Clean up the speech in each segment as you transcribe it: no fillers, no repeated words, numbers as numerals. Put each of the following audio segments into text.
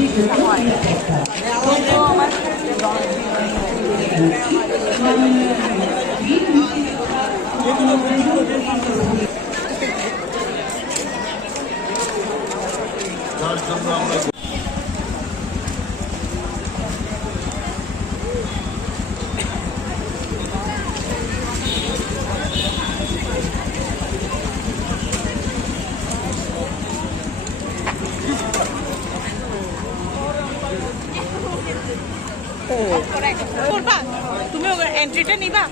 চিকিৎসা হয়। তো আমার তুমি এন্ট্রিটা নিবা?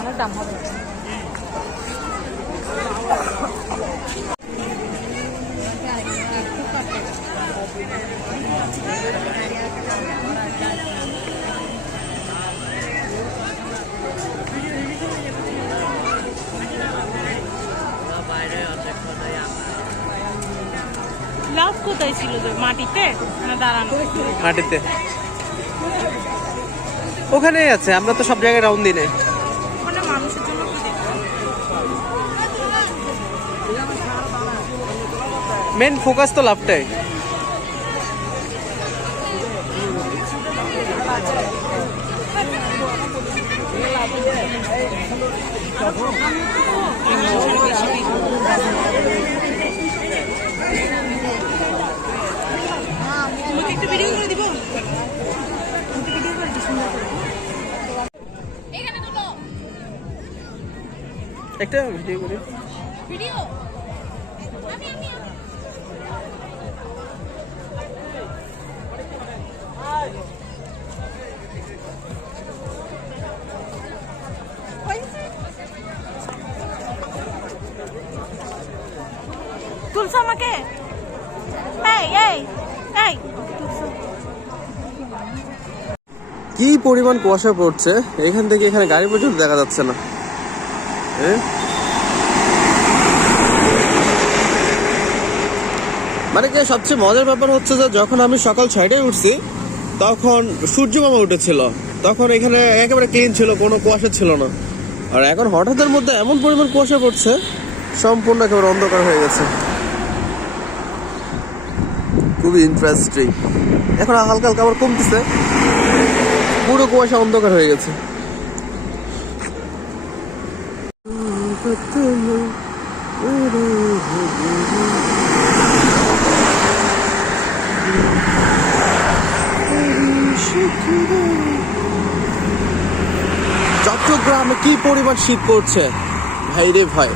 অনেক দাম হবে। লাভ কোথায় ছিল? মাটিতে না দাঁড়ানো? মাটিতে ওখানেই আছে। আমরা তো সব জায়গায় রাউন্ড দিই নাই। মানুষের জন্য মেন ফোকাস তো লাভটাই। একটু ভিডিও করে দিব। একটা ভিডিও করি। ভিডিও তুলছো আমাকে? এই এই এই কি পরিমাণ কুয়াশা পড়ছে, এখান থেকে এখানে গাড়ি পর্যন্ত দেখা যাচ্ছে না। মানে কি সবচেয়ে মজার ব্যাপার হচ্ছে যে যখন আমি সকাল 6টায় উঠছি তখন সূর্য মামা উঠেছিল, তখন এখানে একেবারে ক্লিন ছিল, কোনো কুয়াশা ছিল না। আর এখন হঠাৎের মধ্যে এমন পরিমাণ কুয়াশা পড়ছে, সম্পূর্ণ একেবারে অন্ধকার হয়ে গেছে। খুবই ইন্টারেস্টিং। এখন হালকা হালকা আবার কমতেছে, পুরো কুয়াশা অন্ধকার হয়ে গেছে। চট্টগ্রামে কি পরিমাণ শীত পড়ছে ভাই রে ভাই।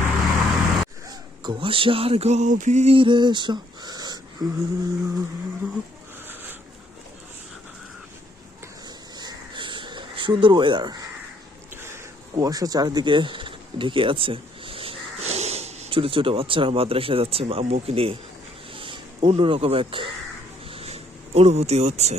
কুয়াশার গভীরে সুন্দর ওয়েদার, কুয়াশা চারিদিকে ঢেকে আছে। ছোট ছোট বাচ্চারা মাদ্রাসায় যাচ্ছে আম্মুকে নিয়ে, অন্যরকম এক অনুভূতি হচ্ছে।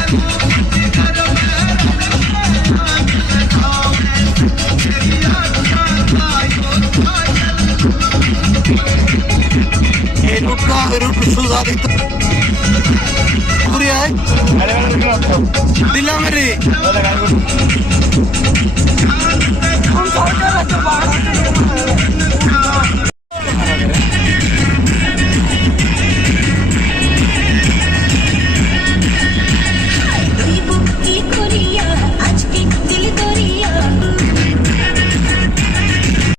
Yeah. হয়ে একটু সোজা দিতে দিলাম রে